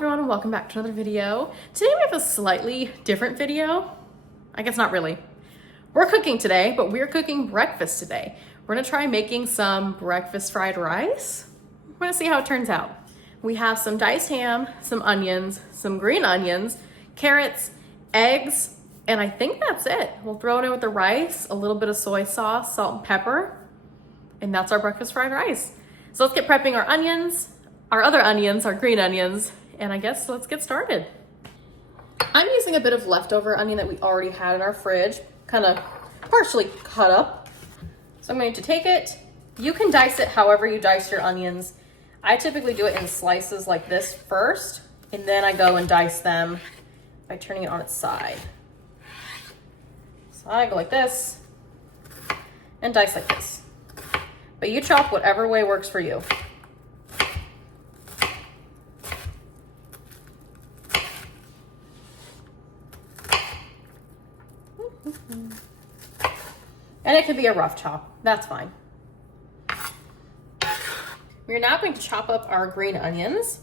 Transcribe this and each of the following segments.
everyone and welcome back to another video. Today we have a slightly different video. I guess not really. We're cooking today, but we're cooking breakfast today. We're gonna try making some breakfast fried rice. We're gonna see how it turns out. We have some diced ham, some onions, some green onions, carrots, eggs, and I think that's it. We'll throw it in with the rice, a little bit of soy sauce, salt and pepper, and that's our breakfast fried rice. So let's get prepping our onions, our other onions, our green onions, and I guess let's get started. I'm using a bit of leftover onion that we already had in our fridge, kind of partially cut up. So I'm going to take it. You can dice it however you dice your onions. I typically do it in slices like this first, and then I go and dice them by turning it on its side. So I go like this and dice like this. But you chop whatever way works for you. And it could be a rough chop, that's fine. We're now going to chop up our green onions.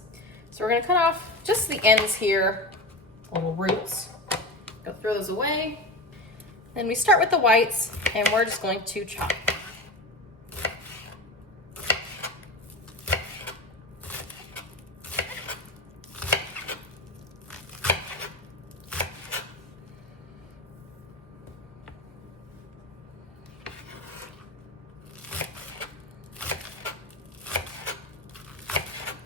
So we're gonna cut off just the ends here, little roots. Go throw those away. Then we start with the whites and we're just going to chop.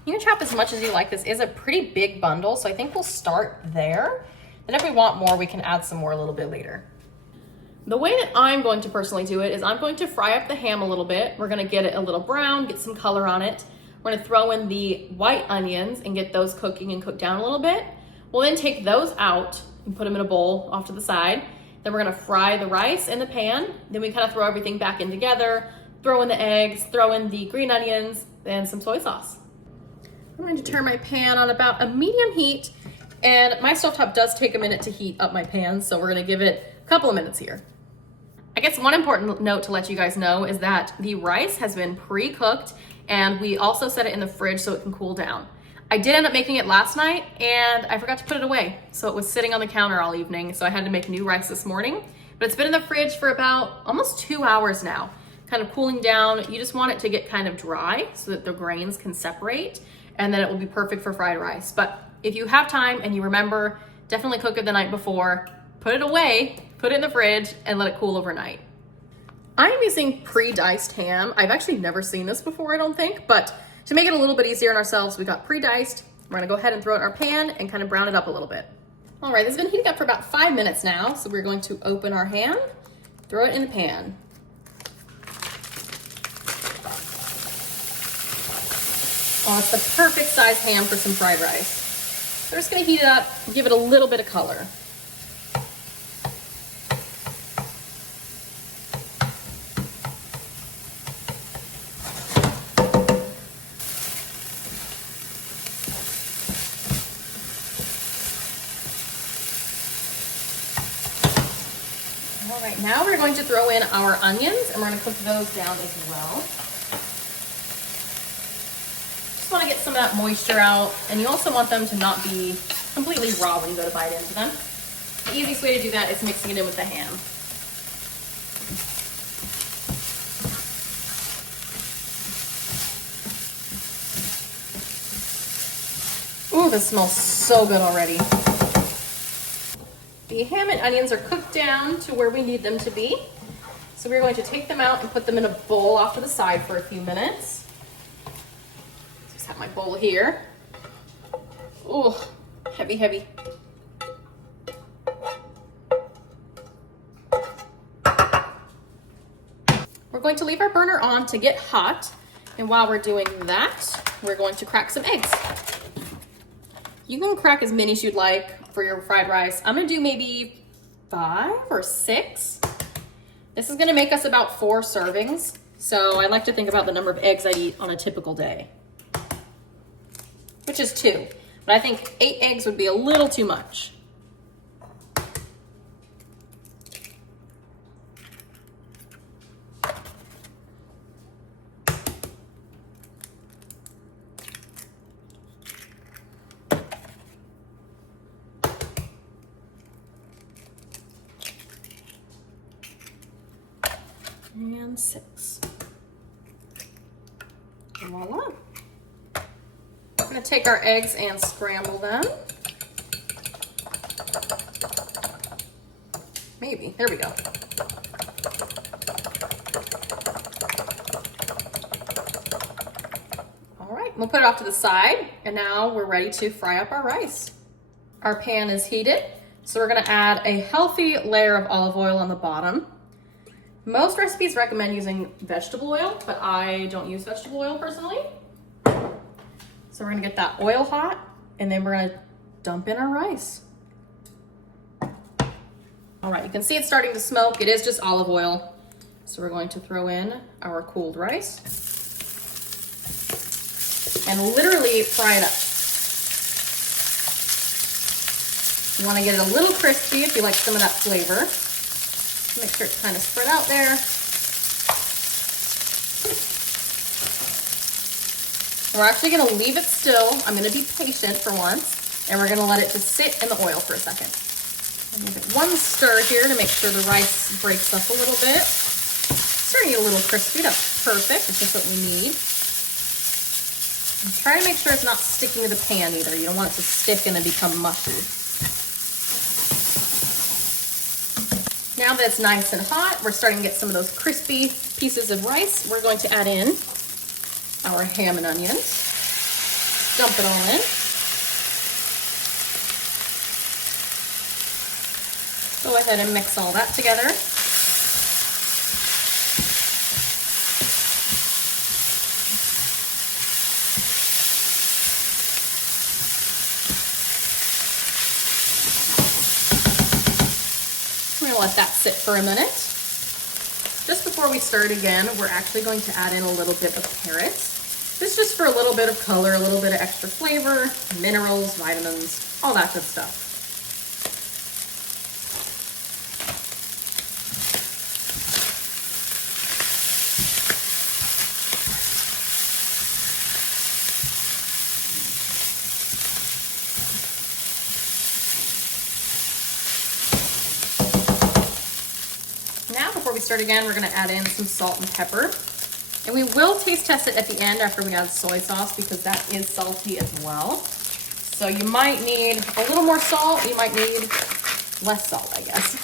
You can chop as much as you like. This is a pretty big bundle, so I think we'll start there. And if we want more, we can add some more a little bit later. The way that I'm going to personally do it is I'm going to fry up the ham a little bit. We're gonna get it a little brown, get some color on it. We're gonna throw in the white onions and get those cooking and cook down a little bit. We'll then take those out and put them in a bowl off to the side. Then we're gonna fry the rice in the pan. Then we kind of throw everything back in together, throw in the eggs, throw in the green onions, and some soy sauce. I'm going to turn my pan on about a medium heat, and my stovetop does take a minute to heat up my pan, so we're gonna give it a couple of minutes here. I guess one important note to let you guys know is that the rice has been pre-cooked, and we also set it in the fridge so it can cool down. I did end up making it last night, and I forgot to put it away, so it was sitting on the counter all evening, so I had to make new rice this morning, but it's been in the fridge for about almost 2 hours now, kind of cooling down. You just want it to get kind of dry so that the grains can separate, and then it will be perfect for fried rice. But if you have time and you remember, definitely cook it the night before, put it away, put it in the fridge, and let it cool overnight. I'm using pre-diced ham. I've actually never seen this before, I don't think, but to make it a little bit easier on ourselves, we got pre-diced. We're gonna go ahead and throw it in our pan and kind of brown it up a little bit. All right, this has been heating up for about 5 minutes now, so we're going to open our ham, throw it in the pan. Oh, it's the perfect size ham for some fried rice. So we're just gonna heat it up, give it a little bit of color. All right, now we're going to throw in our onions and we're gonna cook those down as well. Want to get some of that moisture out, and you also want them to not be completely raw when you go to bite into them. The easiest way to do that is mixing it in with the ham. Ooh, this smells so good already. The ham and onions are cooked down to where we need them to be. So we're going to take them out and put them in a bowl off to the side for a few minutes. Have my bowl here. Ooh, heavy, heavy. We're going to leave our burner on to get hot. And while we're doing that, we're going to crack some eggs. You can crack as many as you'd like for your fried rice. I'm gonna do maybe 5 or 6. This is gonna make us about 4 servings. So I like to think about the number of eggs I'd eat on a typical day, which is 2, but I think 8 eggs would be a little too much. And 6. Voila. I'm gonna take our eggs and scramble them. Maybe, there we go. All right, we'll put it off to the side, and now we're ready to fry up our rice. Our pan is heated, so we're gonna add a healthy layer of olive oil on the bottom. Most recipes recommend using vegetable oil, but I don't use vegetable oil personally. So we're gonna get that oil hot, and then we're gonna dump in our rice. All right, you can see it's starting to smoke. It is just olive oil. So we're going to throw in our cooled rice and literally fry it up. You wanna get it a little crispy if you like some of that flavor. Make sure it's kind of spread out there. We're actually gonna leave it still. I'm gonna be patient for once, and we're gonna let it just sit in the oil for a second. I'll give it one stir here to make sure the rice breaks up a little bit. Starting to get a little crispy, that's perfect. It's just what we need. And try to make sure it's not sticking to the pan either. You don't want it to stick and then become mushy. Now that it's nice and hot, we're starting to get some of those crispy pieces of rice. We're going to add in our ham and onions. Dump it all in. Go ahead and mix all that together. We're gonna let that sit for a minute. Just before we stir it again, we're actually going to add in a little bit of carrots. This is just for a little bit of color, a little bit of extra flavor, minerals, vitamins, all that good stuff. Now, before we start again, we're gonna add in some salt and pepper. And we will taste test it at the end after we add soy sauce because that is salty as well. So you might need a little more salt, you might need less salt, I guess.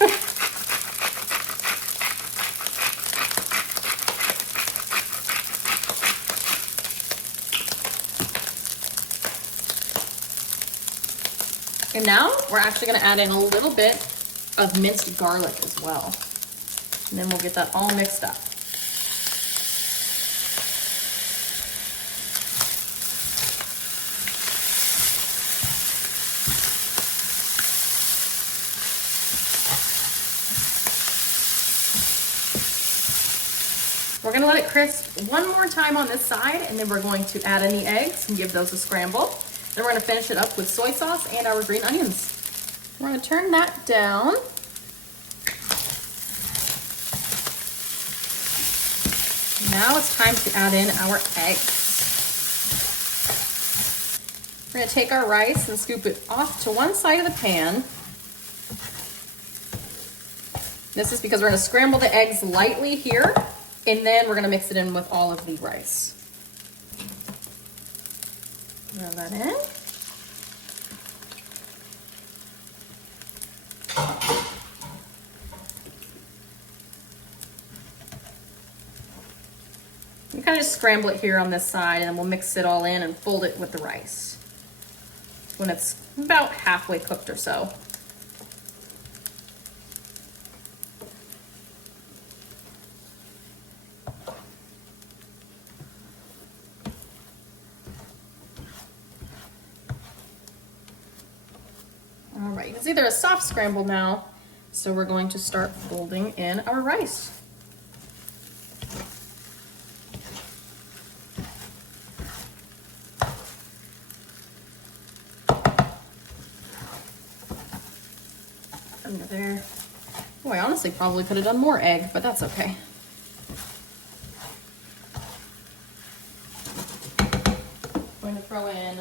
And now we're actually gonna add in a little bit of minced garlic as well. And then we'll get that all mixed up. We're gonna let it crisp one more time on this side, and then we're going to add in the eggs and give those a scramble. Then we're gonna finish it up with soy sauce and our green onions. We're gonna turn that down. Now it's time to add in our eggs. We're gonna take our rice and scoop it off to one side of the pan. This is because we're gonna scramble the eggs lightly here, and then we're gonna mix it in with all of the rice. Throw that in. You kind of just scramble it here on this side, and then we'll mix it all in and fold it with the rice when it's about halfway cooked or so. All right, it's either a soft scramble now, so we're going to start folding in our rice. Under there. Oh, I honestly probably could have done more egg, but that's okay. I'm going to throw in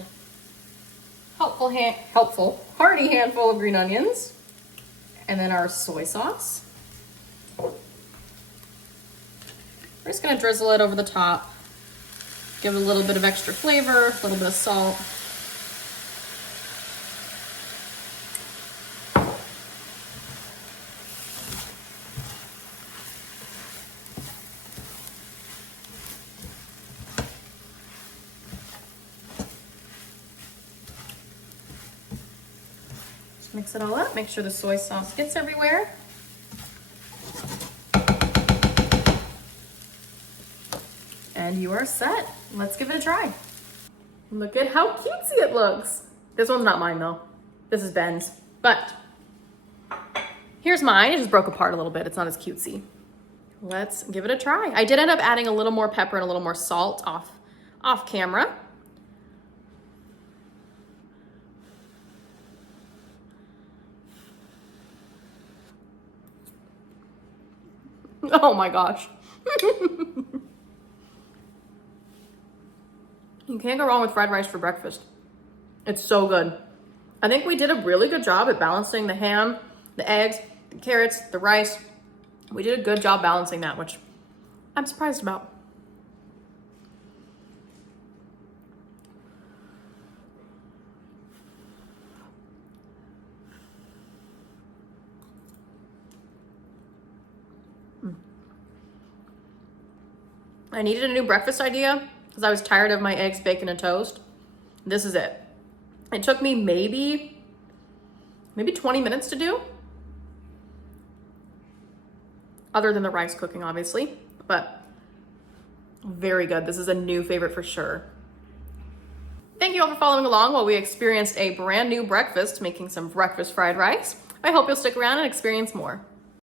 hearty handful of green onions, and then our soy sauce. We're just gonna drizzle it over the top. Give it a little bit of extra flavor, a little bit of salt. Just mix it all up, make sure the soy sauce gets everywhere. And you are set. Let's give it a try. Look at how cutesy it looks. This one's not mine though. This is Ben's. But here's mine. It just broke apart a little bit. It's not as cutesy. Let's give it a try. I did end up adding a little more pepper and a little more salt off camera. Oh my gosh. You can't go wrong with fried rice for breakfast. It's so good. I think we did a really good job at balancing the ham, the eggs, the carrots, the rice. We did a good job balancing that, which I'm surprised about. I needed a new breakfast idea because I was tired of my eggs, bacon, and toast. This is it. It took me maybe 20 minutes to do. Other than the rice cooking, obviously, but very good. This is a new favorite for sure. Thank you all for following along while we experienced a brand new breakfast, making some breakfast fried rice. I hope you'll stick around and experience more.